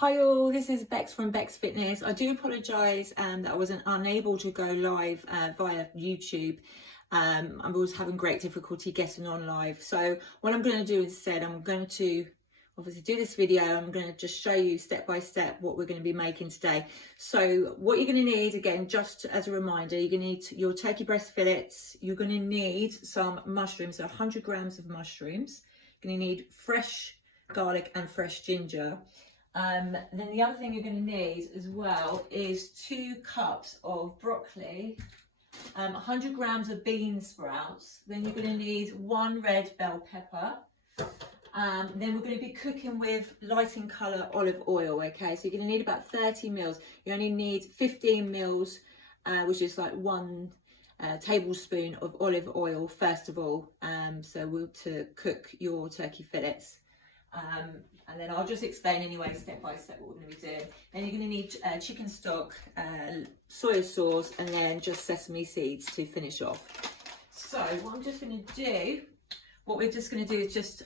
Hi all, this is Bex from Bex Fitness. I do apologise that I wasn't unable to go live via YouTube. I was having great difficulty getting on live. So what I'm going to do instead, I'm going to obviously do this video. I'm going to just show you step by step what we're going to be making today. So what you're going to need, again, just as a reminder, you're going to need your turkey breast fillets. You're going to need some mushrooms, so 100 grams of mushrooms. You're going to need fresh garlic and fresh ginger. Then the other thing you're going to need as well is 2 cups of broccoli, 100 grams of bean sprouts. Then you're going to need 1 red bell pepper. Then we're going to be cooking with light in colour olive oil, okay? So you're going to need about 30 mils. You only need 15 mils, which is like 1 tablespoon of olive oil first of all, to cook your turkey fillets. And then I'll just explain anyway, step by step, what we're going to be doing. Then you're going to need chicken stock, soy sauce, and then just sesame seeds to finish off. So what I'm just going to do, what we're just going to do is just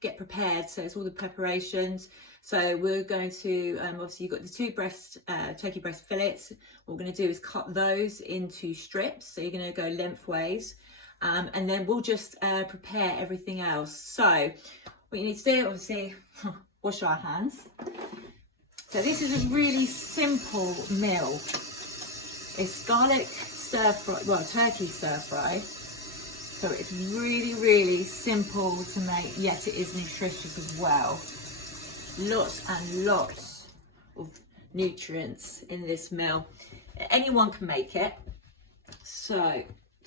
get prepared. So it's all the preparations. So we're going to, obviously you've got the 2 turkey breast fillets. What we're going to do is cut those into strips. So you're going to go lengthways. And then we'll just prepare everything else. So what you need to do, obviously, wash our hands. So this is a really simple meal. It's garlic stir fry, well, turkey stir fry. So it's really, really simple to make, yet it is nutritious as well. Lots and lots of nutrients in this meal. Anyone can make it. So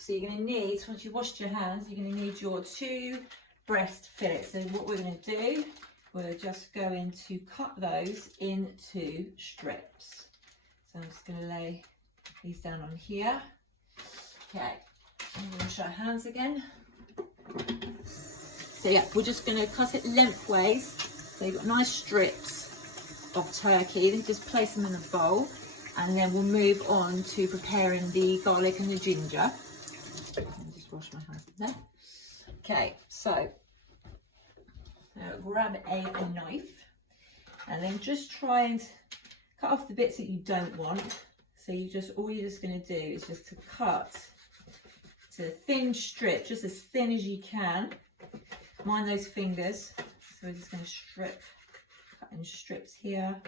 you're going to need, once you've washed your hands, you're going to need your 2 breast fillets. So what we're going to do, we're just going to cut those into strips. So I'm just going to lay these down on here. Okay, and we'll wash our hands again. So yeah, we're just going to cut it lengthways. So you've got nice strips of turkey. Then just place them in a bowl, and then we'll move on to preparing the garlic and the ginger. I'll just wash my hands there. Okay, so grab a knife and then just try and cut off the bits that you don't want. So all you're just going to do is just to cut to a thin strip, just as thin as you can. Mind those fingers. So we're just going to cut in strips here.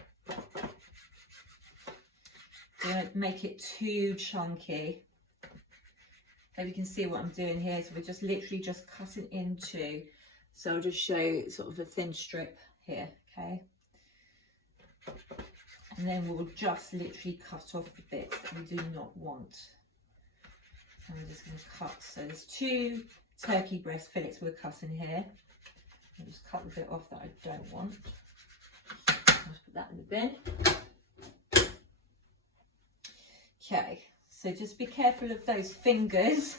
Don't make it too chunky. Hope you can see what I'm doing here. So we're just literally just cutting into. So I'll just show you sort of a thin strip here, okay? And then we'll just literally cut off the bits that we do not want. So I'm just going to cut. So there's 2 turkey breast fillets we're cutting here. I'll just cut the bit off that I don't want. I'll just put that in the bin. Okay, so just be careful of those fingers.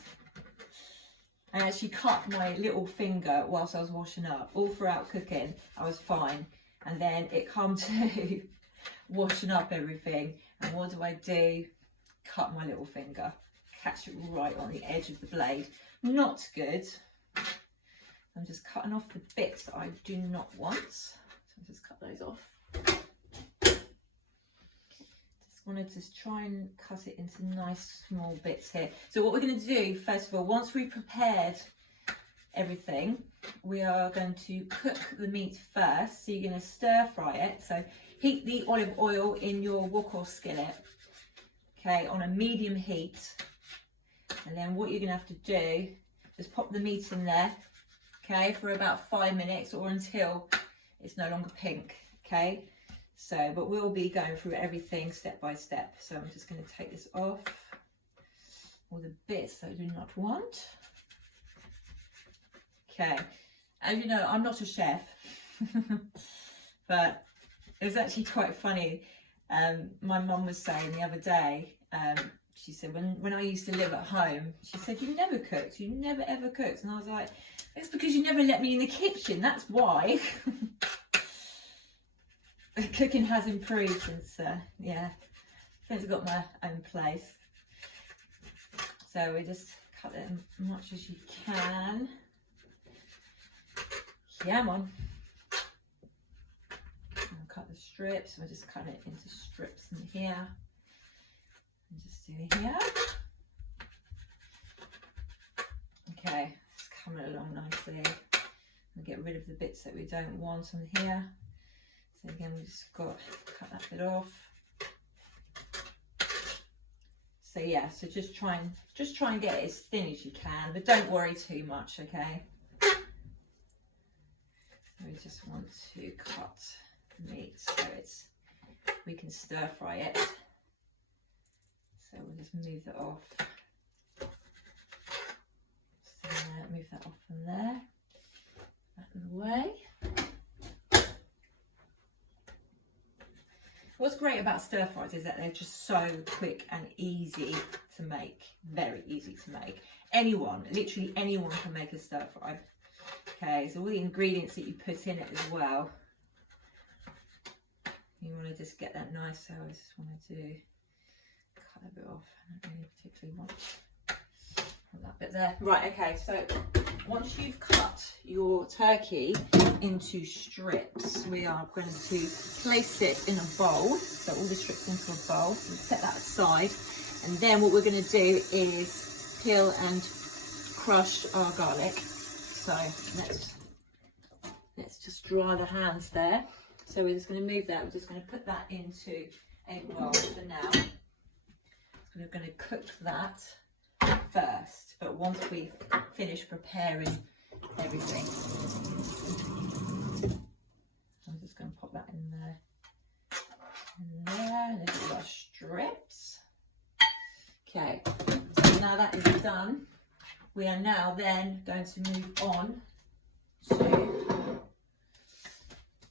I actually cut my little finger whilst I was washing up. All throughout cooking, I was fine. And then it come to washing up everything. And what do? Cut my little finger. Catch it right on the edge of the blade. Not good. I'm just cutting off the bits that I do not want. So I'll just cut those off. Wanted to try and cut it into nice small bits here. So what we're going to do, first of all, once we've prepared everything, we are going to cook the meat first. So you're going to stir fry it. So heat the olive oil in your wok or skillet, okay, on a medium heat. And then what you're going to have to do is pop the meat in there, okay, for about 5 minutes or until it's no longer pink, okay. So, but we'll be going through everything step by step. So I'm just going to take this off, all the bits that I do not want. Okay, as you know, I'm not a chef, but it was actually quite funny. My mum was saying the other day, she said, when I used to live at home, she said, you never cooked, you never ever cooked. And I was like, it's because you never let me in the kitchen, that's why. Cooking has improved since, since I got my own place. So we just cut it as much as you can. Yeah, man. I'll cut the strips. We'll just cut it into strips in here. And just do here. Okay, it's coming along nicely. We'll get rid of the bits that we don't want on here. So again, we just got to cut that bit off. So yeah, so just try and get it as thin as you can, but don't worry too much, okay? So we just want to cut the meat so we can stir fry it. So we'll just move that off. So move that off from there. Out of the way. What's great about stir fries is that they're just so quick and easy to make. Very easy to make. Anyone, literally anyone can make a stir fry. Okay, so all the ingredients that you put in it as well. You want to just get that nice, so I just want to cut a bit off. I don't really particularly want that bit there. Right, okay, so once you've cut your turkey into strips, we are going to place it in a bowl. So all the strips into a bowl. So we'll set that aside. And then what we're going to do is peel and crush our garlic. So let's just dry the hands there. So we're just going to move that. We're just going to put that into a bowl for now. So we're going to cook that first, but once we've finished preparing everything, I'm just going to pop that in there. And there, little our strips. Okay, so now that is done, we are now then going to move on to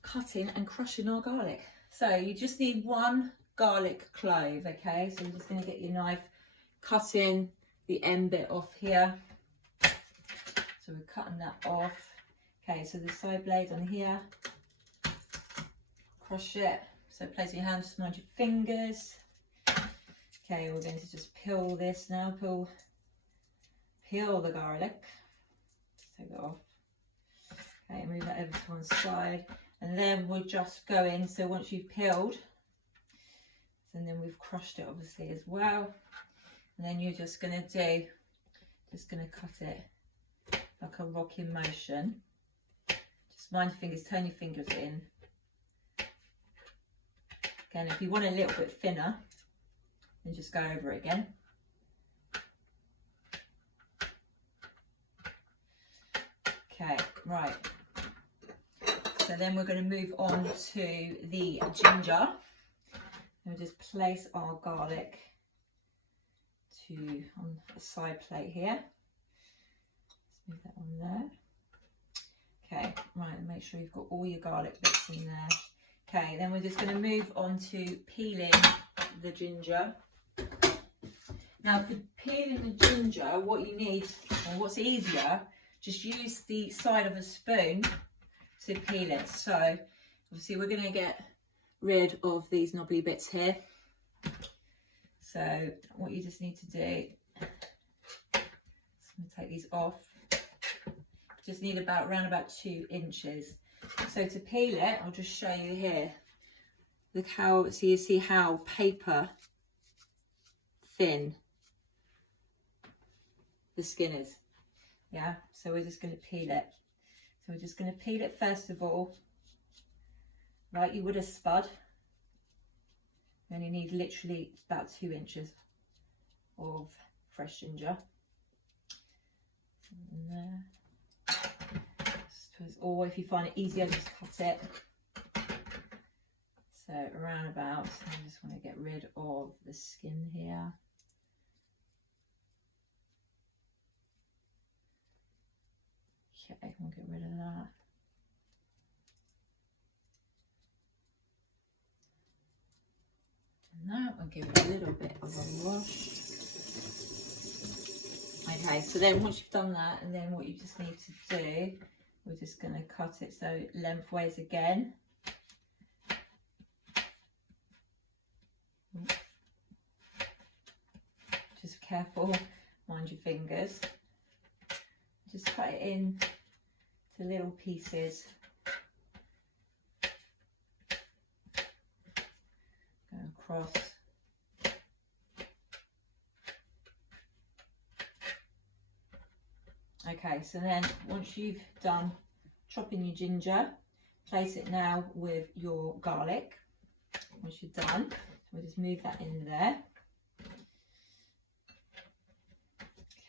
cutting and crushing our garlic. So you just need one garlic clove, okay? So you're just going to get your knife, cutting the end bit off here. So we're cutting that off. Okay, so the side blade on here, crush it. So place your hands, just mind your fingers. Okay, we're going to just peel this now, peel the garlic. Just take it off. Okay, move that over to one side. And then we'll just go in, so once you've peeled, and then we've crushed it obviously as well. And then you're just going to cut it like a rocking motion. Just mind your fingers, turn your fingers in. Again, if you want a little bit thinner, then just go over it again. Okay, right. So then we're going to move on to the ginger. And we'll just place our garlic on the side plate here. Let's move that on there. Okay, right, and make sure you've got all your garlic bits in there. Okay, then we're just going to move on to peeling the ginger. Now for peeling the ginger, what you need, or what's easier, just use the side of a spoon to peel it. So obviously we're going to get rid of these knobbly bits here. So what you just need to do, I'm going to take these off. Just need around about 2 inches. So to peel it, I'll just show you here. Look how, so you see how paper thin the skin is. Yeah, so we're just going to peel it. So we're just going to peel it first of all, like you would a spud. And you need literally about 2 inches of fresh ginger. In there. Or if you find it easier, just cut it. So around about, so I just want to get rid of the skin here. Okay, we'll get rid of that. And that, we'll give it a little bit of a wash. Okay, so then once you've done that, and then what you just need to do, we're just going to cut it so lengthways again. Just careful, mind your fingers. Just cut it in to little pieces. across. Okay, so then once you've done chopping your ginger, place it now with your garlic. Once you're done, we'll just move that in there.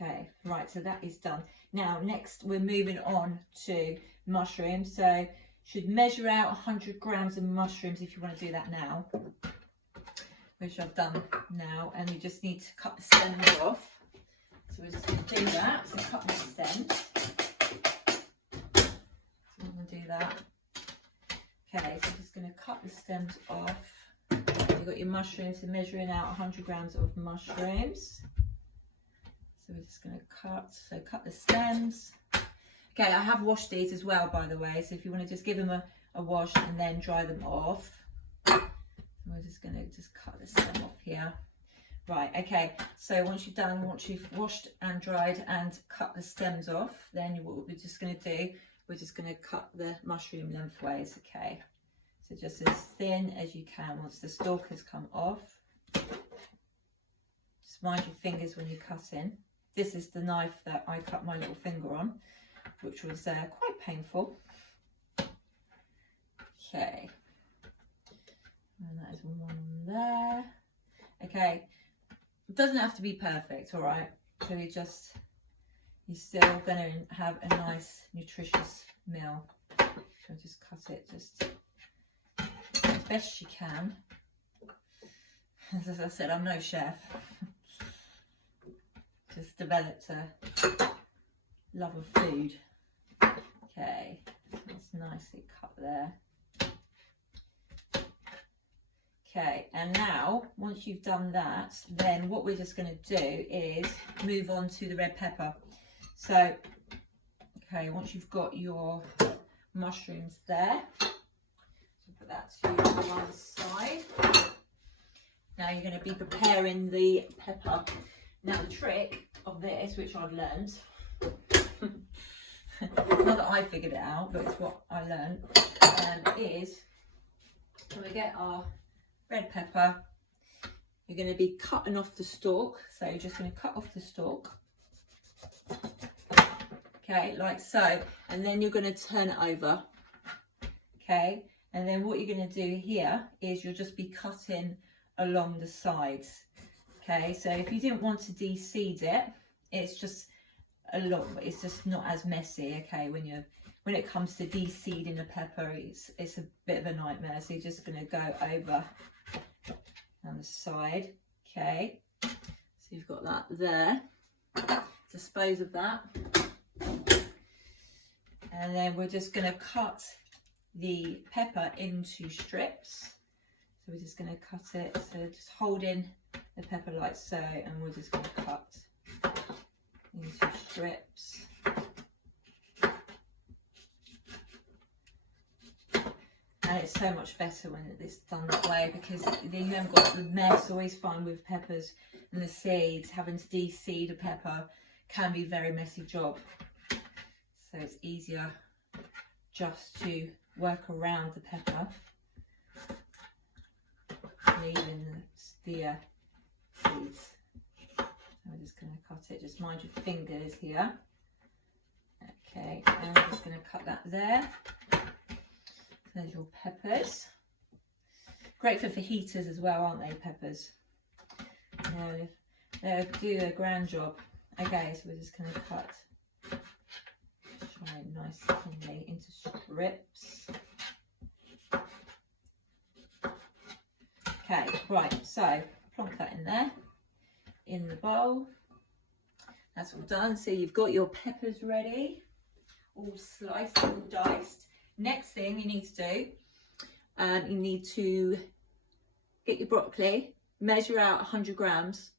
Okay, right, so that is done. Now, next we're moving on to mushrooms. So should measure out 100 grams of mushrooms if you want to do that now, which I've done now, and you just need to cut the stems off. So we're just going to do that. So cut the stems. So I'm going to do that. Okay, so I'm just going to cut the stems off. You've got your mushrooms, so measuring out 100 grams of mushrooms. So we're just going to cut, so cut the stems. Okay, I have washed these as well, by the way, so if you want to just give them a wash and then dry them off. We're just going to just cut the stem off here. Right, okay, so once you've washed and dried and cut the stems off, then what we're just going to do, we're just going to cut the mushroom lengthways, okay? So just as thin as you can once the stalk has come off. Just mind your fingers when you're cutting. This is the knife that I cut my little finger on, which was quite painful. Okay, and that is one there. Okay, it doesn't have to be perfect, all right? So you're still going to have a nice, nutritious meal. So just cut it just as best you can. As I said, I'm no chef. Just developed a love of food. Okay, that's nicely cut there. Okay, and now once you've done that, then what we're just going to do is move on to the red pepper. So, okay, once you've got your mushrooms there, so put that to one side. Now you're going to be preparing the pepper. Now the trick of this, which I've learned, not that I figured it out, but it's what I learned, is when we get our red pepper, you're going to be cutting off the stalk. So you're just going to cut off the stalk, okay, like so, and then you're going to turn it over, okay, and then what you're going to do here is you'll just be cutting along the sides. Okay, so if you didn't want to de-seed it, it's just it's just not as messy. Okay, when it comes to de-seeding a pepper, it's a bit of a nightmare. So you're just going to go over on the side. Okay, so you've got that there. Dispose of that, and then we're just going to cut the pepper into strips. So we're just going to cut it. So just holding the pepper like so, and we're just going to cut into strips. And it's so much better when it's done that way, because then you haven't got the mess. Always find with peppers and the seeds, having to de-seed a pepper can be a very messy job. So it's easier just to work around the pepper, leaving the seeds. So we're just going to cut it, just mind your fingers here. Okay, and I'm just going to cut that there. There's your peppers. Great for fajitas as well, aren't they, peppers? They do a grand job. Okay, so we're just going to cut, try it nice thinly into strips. Okay, right, so plonk that in there, in the bowl. That's all done. So you've got your peppers ready, all sliced and diced. Next thing you need to do, you need to get your broccoli, measure out 100 grams,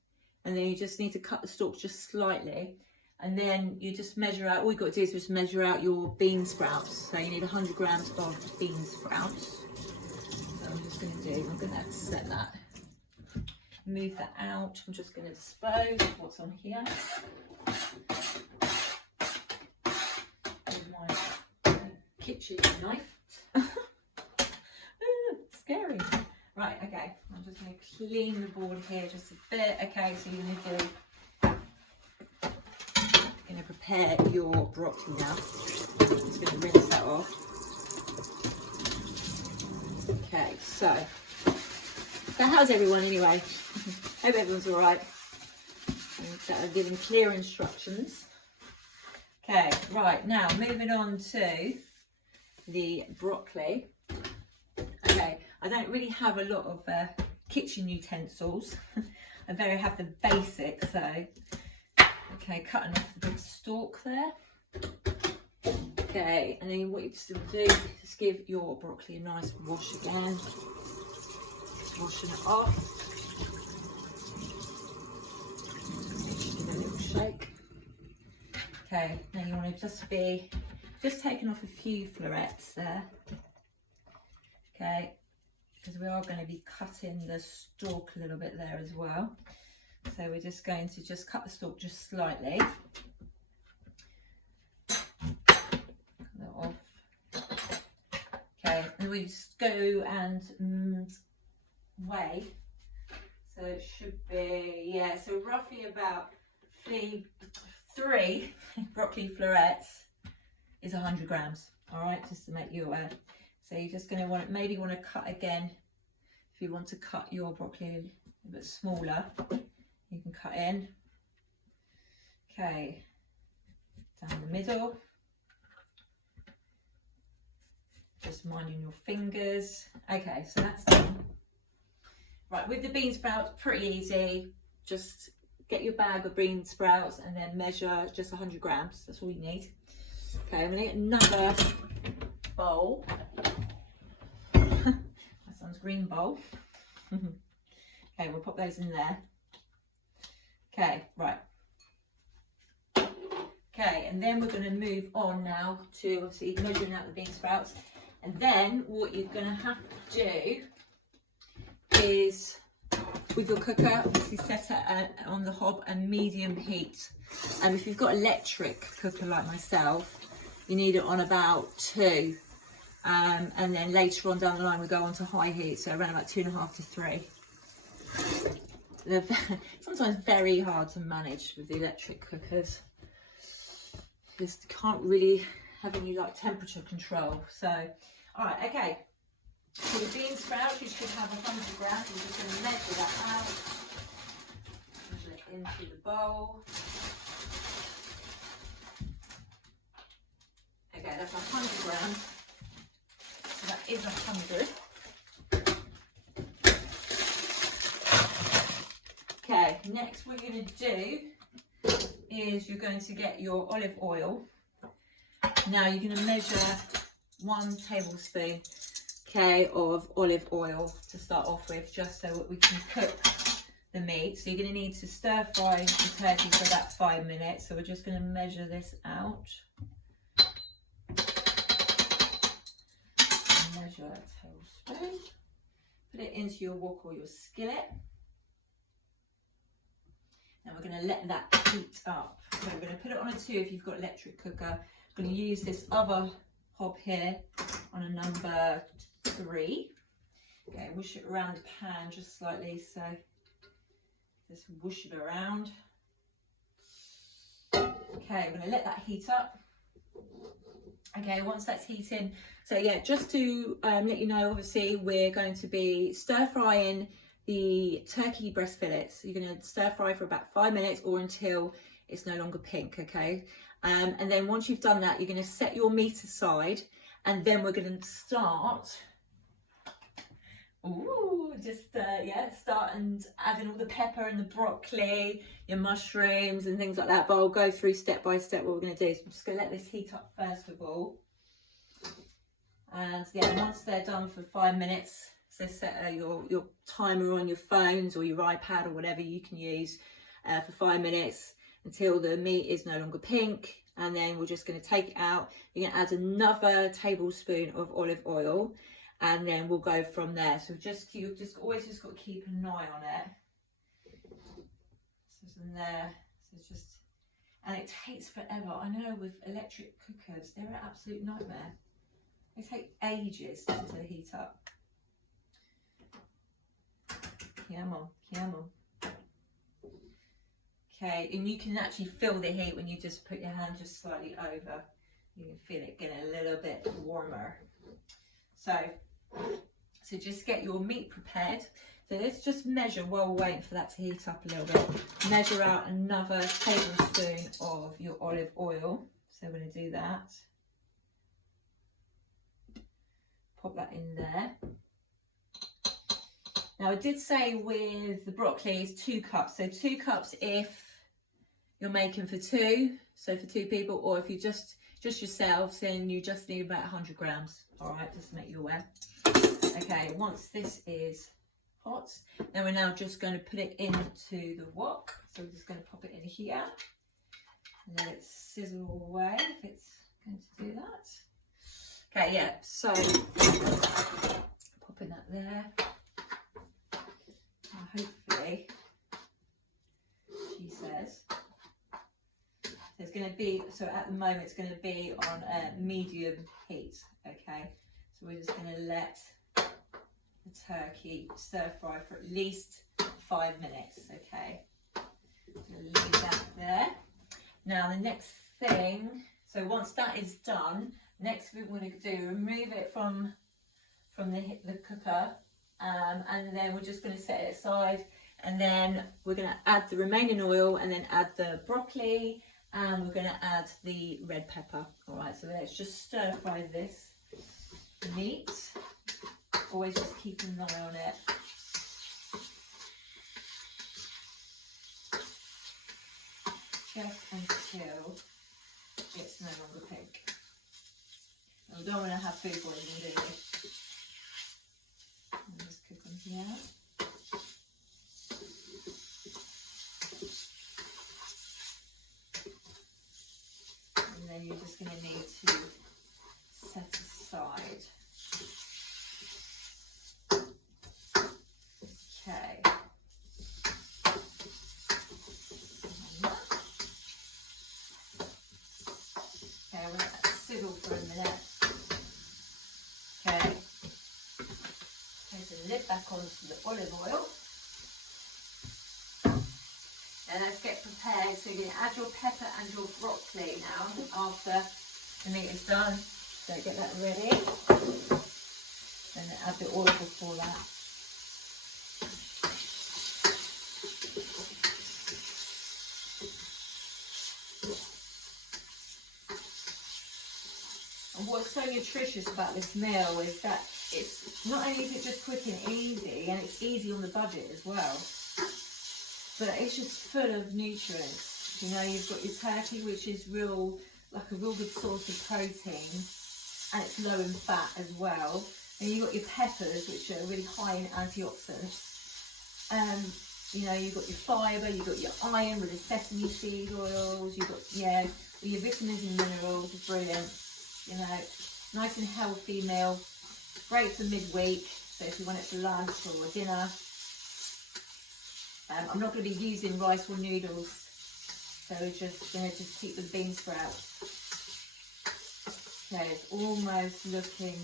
and then you just need to cut the stalks just slightly. And then you just measure out, all you've got to do is just measure out your bean sprouts. So you need 100 grams of bean sprouts. So I'm just going to set that, move that out. I'm just going to dispose of what's on here. With my kitchen knife. Scary. Right, okay, I'm just going to clean the board here just a bit. Okay, so you're going to prepare your broccoli now. Just going to rinse that off. Okay, so how's everyone anyway? Hope everyone's all right. I'm giving clear instructions. Okay, right, now moving on to the broccoli. Okay, I don't really have a lot of kitchen utensils. I have the basics, so okay, cutting off the big stalk there. Okay, and then what you just do is just give your broccoli a nice wash again. Just washing it off. Just give it a little shake. Okay, now you want to just taking off a few florets there. Okay, because we are going to be cutting the stalk a little bit there as well. So we're just going to just cut the stalk just slightly. Cut that off. Okay, and we just go and weigh. So it should be, yeah, so roughly about three broccoli florets is 100 grams. All right, just to make you aware. So you're just going to maybe want to cut again. If you want to cut your broccoli a bit smaller, you can cut in. Okay, down the middle. Just minding your fingers. Okay, so that's done. Right, with the bean sprouts, pretty easy. Just get your bag of bean sprouts and then measure just 100 grams. That's all you need. Okay, I'm going to get another bowl. My son's green bowl. Okay, we'll pop those in there. Okay, right. Okay, and then we're going to move on now to obviously measuring out the bean sprouts. And then what you're going to have to do is, with your cooker, obviously set it on the hob and medium heat. And if you've got electric cooker like myself, you need it on about 2. And then later on down the line we go on to high heat, so around about 2.5 to 3. They're sometimes very hard to manage with the electric cookers. Just can't really have any like temperature control. So, all right, okay. So the bean sprouts, you should have 100 grams. We're just going to measure that out. Measure it into the bowl. Okay, that's 100 grams. So that is 100. Okay, next what you're going to do is you're going to get your olive oil. Now you're going to measure 1 tablespoon, okay, of olive oil to start off with, just so that we can cook the meat. So you're going to need to stir fry the turkey for about 5 minutes. So we're just going to measure this out. Measure a tablespoon. Put it into your wok or your skillet. Now we're going to let that heat up. So we're going to put it on a 2 if you've got electric cooker. I'm going to use this other hob here on a number 3. Okay, whoosh it around the pan just slightly, so just whoosh it around. Okay, I'm going to let that heat up. Okay, once that's heating, so yeah, just to let you know, obviously we're going to be stir frying the turkey breast fillets. You're going to stir fry for about 5 minutes or until it's no longer pink, okay? And then once you've done that, you're going to set your meat aside, and then we're going to start, start and adding all the pepper and the broccoli, your mushrooms and things like that. But I'll go through step by step what we're going to do. So I'm just going to let this heat up first of all. And yeah, once they're done for 5 minutes, so set your timer on your phones or your iPad or whatever you can use for 5 minutes until the meat is no longer pink. And then we're just going to take it out. You're going to add another tablespoon of olive oil, and then we'll go from there. So you always got to keep an eye on it. So it's in there. So it's just, and it takes forever. I know with electric cookers, they're an absolute nightmare. They take ages to heat up. Come on, come on. Okay, and you can actually feel the heat when you just put your hand just slightly over. You can feel it getting a little bit warmer. So just get your meat prepared. So let's just measure while we're waiting for that to heat up a little bit. Measure out another tablespoon of your olive oil. So we're going to do that. Pop that in there. Now I did say with the broccoli is 2 cups. So 2 cups if you're making for 2, so for 2 people, or if you just yourselves, then you just need about 100 grams. All right, just to make you aware. Okay, once this is hot, then we're now just going to put it into the wok. So we're just going to pop it in here and let it sizzle away if it's going to do that. Okay, yeah, so popping that there. Hopefully, she says. So it's going to be, so at the moment it's going to be on a medium heat, okay? So we're just going to let the turkey stir fry for at least 5 minutes, okay? So leave that there. Now the next thing, so once that is done, next thing we're going to do, remove it from the cooker, and then we're just going to set it aside, and then we're going to add the remaining oil and then add the broccoli, and we're going to add the red pepper. All right, so let's just stir fry this meat. Always just keep an eye on it. Just until it's no longer pink. And we don't want to have food poisoning, do we? Just cook on here. And then you're just going to need to set aside. Okay. Okay, we'll let that sizzle for a minute. Okay. Place the lid back onto the olive oil. And let's get prepared. So you're going to add your pepper and your broccoli now after the meat is done. So get that ready. And then add the oil before that. And what's so nutritious about this meal is that it's not only is it just quick and easy, and it's easy on the budget as well, but it's just full of nutrients. You know, you've got your turkey, which is like a real good source of protein, and it's low in fat as well. And you've got your peppers, which are really high in antioxidants. You know, you've got your fibre, you've got your iron with the sesame seed oils, you've got, yeah, your vitamins and minerals, brilliant. You know, nice and healthy meal, great for midweek, so if you want it for lunch or dinner. I'm not going to be using rice or noodles, so we're just going to keep the bean sprouts. Okay, it's almost looking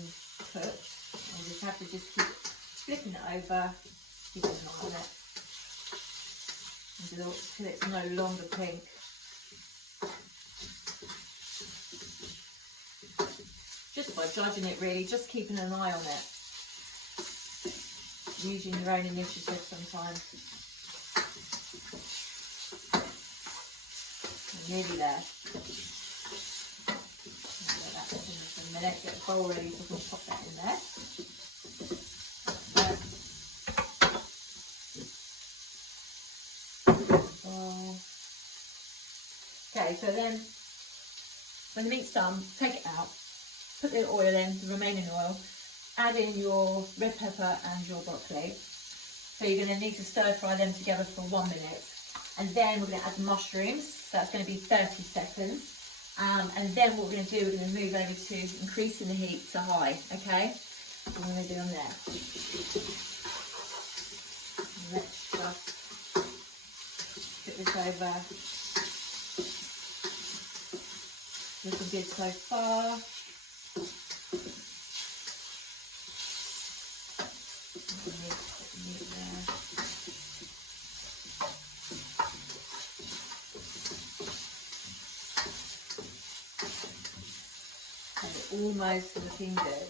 cooked. I just have to keep flipping it over, keeping an eye on it until it's no longer pink. Just by judging it, really, just keeping an eye on it. Using your own initiative sometimes. I'm nearly there. I'll let that simmer for a minute, get the bowl ready so we can pop that in there. Okay, so then when the meat's done, take it out. Put the oil in, the remaining oil, add in your red pepper and your broccoli. So you're going to need to stir fry them together for 1 minute. And then we're going to add the mushrooms, so that's going to be 30 seconds. And then what we're going to do, we're going to move over to increasing the heat to high, okay? So what we're going to do on there. Let's just put this over. Looking good so far. meat there. And it's almost looking good.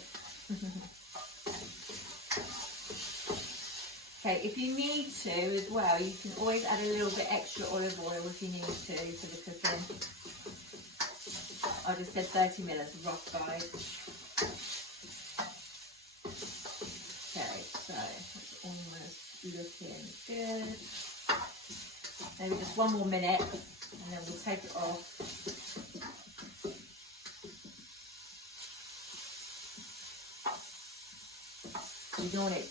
Okay, if you need to as well, you can always add a little bit extra olive oil if you need to for the cooking. I just said 30 ml as a rough guide. Okay, so it's almost looking good. Maybe just one more minute and then we'll take it off.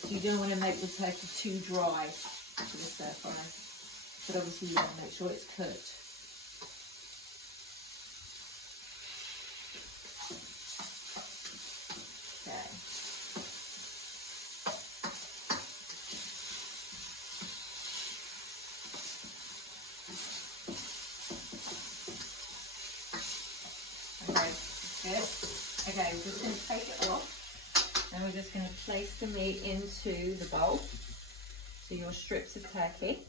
You don't want to make the turkey too dry for the stir fry, but obviously you want to make sure it's cooked. Okay. Okay, good. Okay, we're just going to take it off. And we're just going to place the meat into the bowl. So your strips of turkey.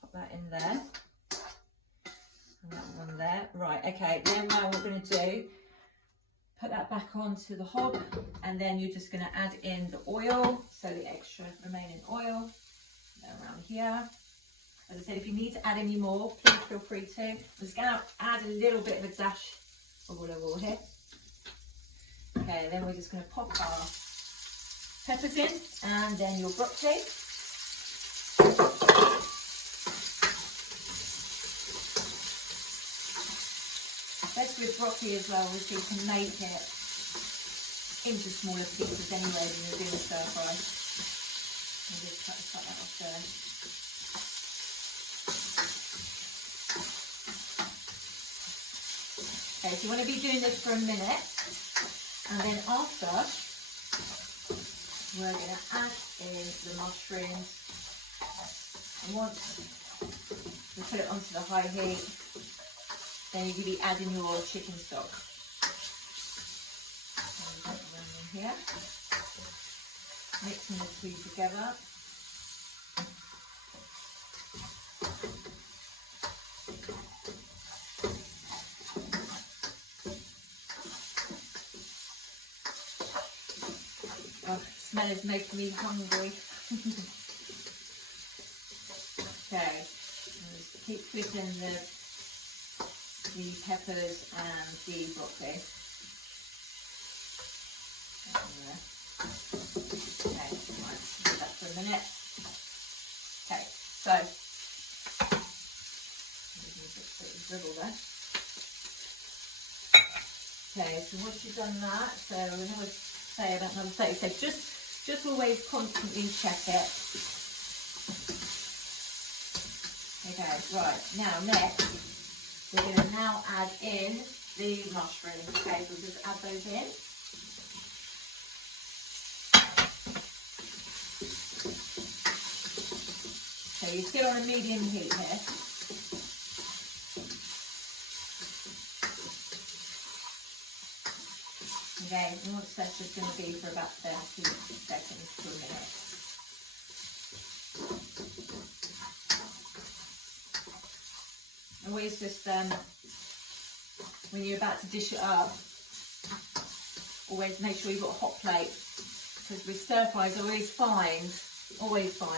Put that in there. And that one there. Right, okay. Then now what we're going to do, put that back onto the hob. And then you're just going to add in the oil. So the extra remaining oil. Around here. As I said, if you need to add any more, please feel free to. I'm just going to add a little bit of a dash of olive oil here. Okay, then we're just going to pop our peppers in and then your broccoli. Best with broccoli as well, obviously you can make it into smaller pieces anyway when you're doing a stir fry. And just cut that off there. Okay, so you want to be doing this for a minute. And then after, we're going to add in the mushrooms. And once we put it onto the high heat, then you're going to be adding your chicken stock. And put them in here. Mixing the two together. Smell is making me hungry. Okay, just keep flipping the peppers and the broccoli. Okay, right, do that for a minute. Okay, so dribble there. Okay, so once you've done that, so we're going to say about another 30 seconds. Just always constantly check it. Okay, right, now next, we're going to now add in the mushrooms. Okay, so we'll just add those in. So you're still on a medium heat here. Okay, and once that's just going to be for about 30 seconds to a minute. Always just, when you're about to dish it up, always make sure you've got a hot plate. Because with stir fries, I always find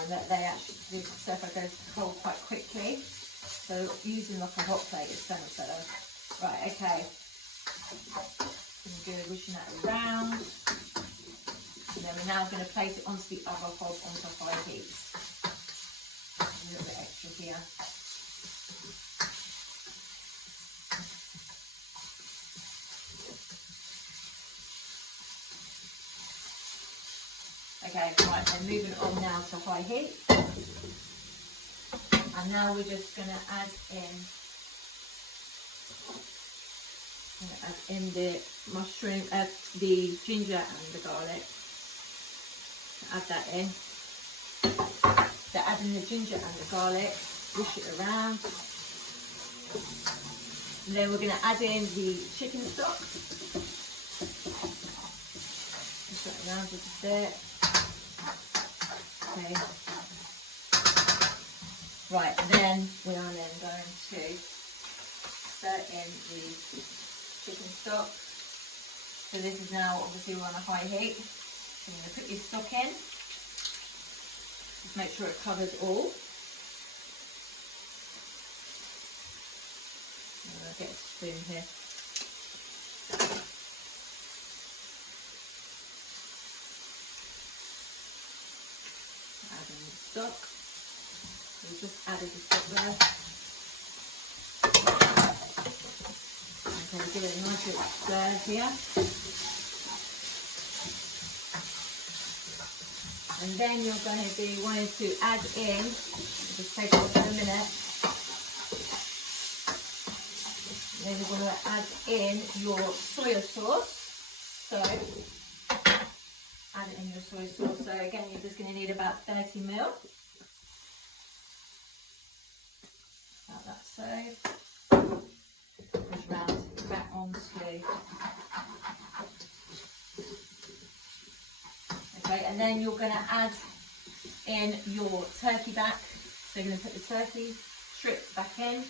that the stir fry goes cold quite quickly. So using like a hot plate is so much better. Right, okay. Good, wishing that around. And then we're now going to place it onto the other hob onto high heat. A little bit extra here. Okay, right, then moving on now to high heat. And now we're just going to add in the mushroom, the ginger and the garlic. Add that in. So add in the ginger and the garlic, wish it around. And then we're going to add in the chicken stock. Wish that around just a bit. Okay. Right, then we are then going to stir in the chicken stock. So this is now, obviously we're on a high heat. So I'm going to put your stock in. Just make sure it covers all. I'll get a spoon here. Adding the stock. We just added the stock there. Okay, give it a nice little stir here. And then you're going to be wanting to add in, just take it off in a minute. Then you're going to add in your soy sauce. So, add in your soy sauce. So again, you're just going to need about 30 ml. About that so. Push round back onto. Okay, and then you're going to add in your turkey back. So you're going to put the turkey strips back in.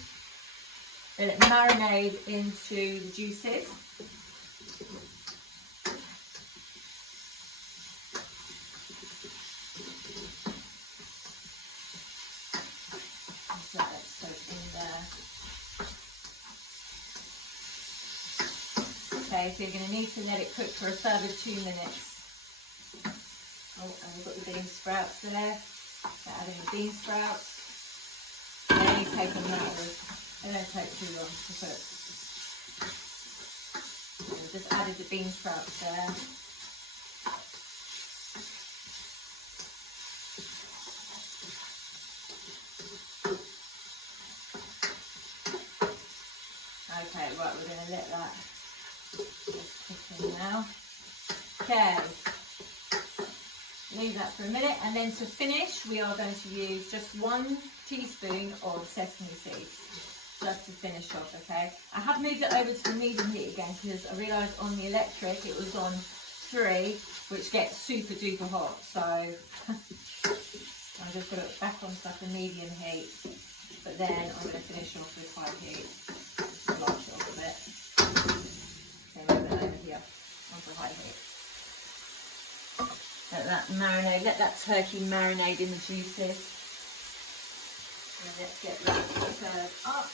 Let it marinate into the juices. Just let that soak in there. Okay, so you're going to need to let it cook for a further 2 minutes. Oh, and we've got the bean sprouts there. So add in the bean sprouts. They only take a matter of, they don't take too long to cook. So we've just added the bean sprouts there. Okay, right, we're going to let that just cook in now. Okay. Leave that for a minute, and then to finish we are going to use just 1 teaspoon of sesame seeds just to finish off. Okay, I have moved it over to the medium heat again because I realised on the electric it was on 3, which gets super duper hot, so I'm just going to put it back on like a medium heat, but then I'm going to finish off with high heat. Just light it off a bit. Okay, move it over here onto high heat. Let that marinade, let that turkey marinate in the juices. And let's get that served up.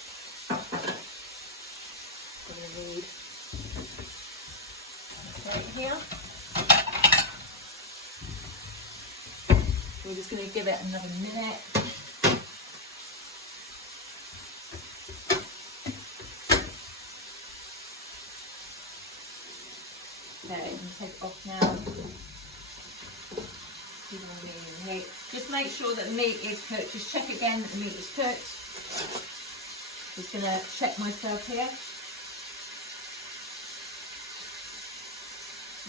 I'm going to need a plate here. We're just going to give it another minute. Okay, I'm going to take it off now. Just make sure that the meat is cooked. Just check again that the meat is cooked. Just going to check myself here.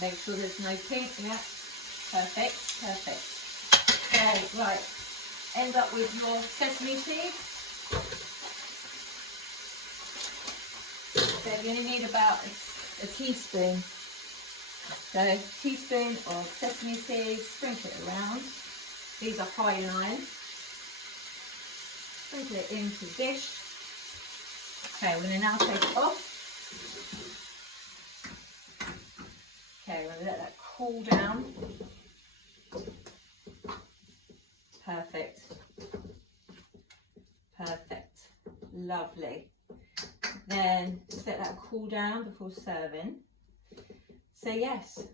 Make sure there's no pink. Yeah, perfect, perfect. Okay, right. End up with your sesame seeds. So you only need about a teaspoon. So a teaspoon of sesame seeds, sprinkle it around. These are high lines. Sprinkle it into the dish. Okay, we're going to now take it off. Okay, we're going to let that cool down. Perfect. Perfect. Lovely. Then just let that cool down before serving. So yes,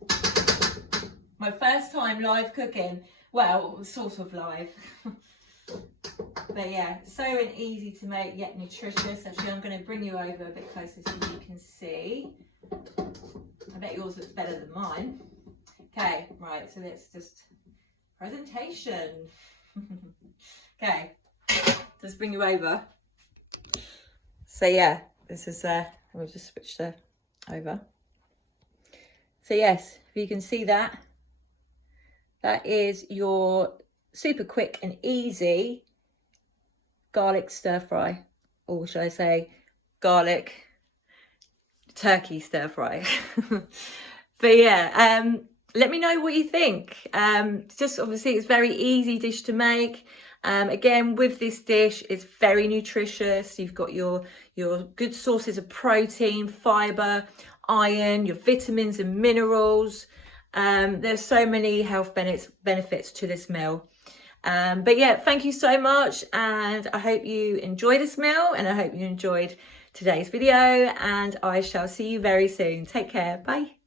my first time live cooking, well, sort of live, but yeah, so easy to make yet nutritious. Actually, I'm going to bring you over a bit closer so you can see. I bet yours looks better than mine. Okay, right, so let's just, presentation. Okay, just bring you over. So yeah, this is, we'll just switch that over. So yes, if you can see that, that is your super quick and easy garlic stir fry, or should I say garlic turkey stir fry. But yeah, let me know what you think. Just obviously it's a very easy dish to make. Again, with this dish, it's very nutritious. You've got your good sources of protein, fiber, iron, your vitamins and minerals. There's so many health benefits to this meal. But yeah, thank you so much, and I hope you enjoy this meal, and I hope you enjoyed today's video, and I shall see you very soon. Take care. Bye.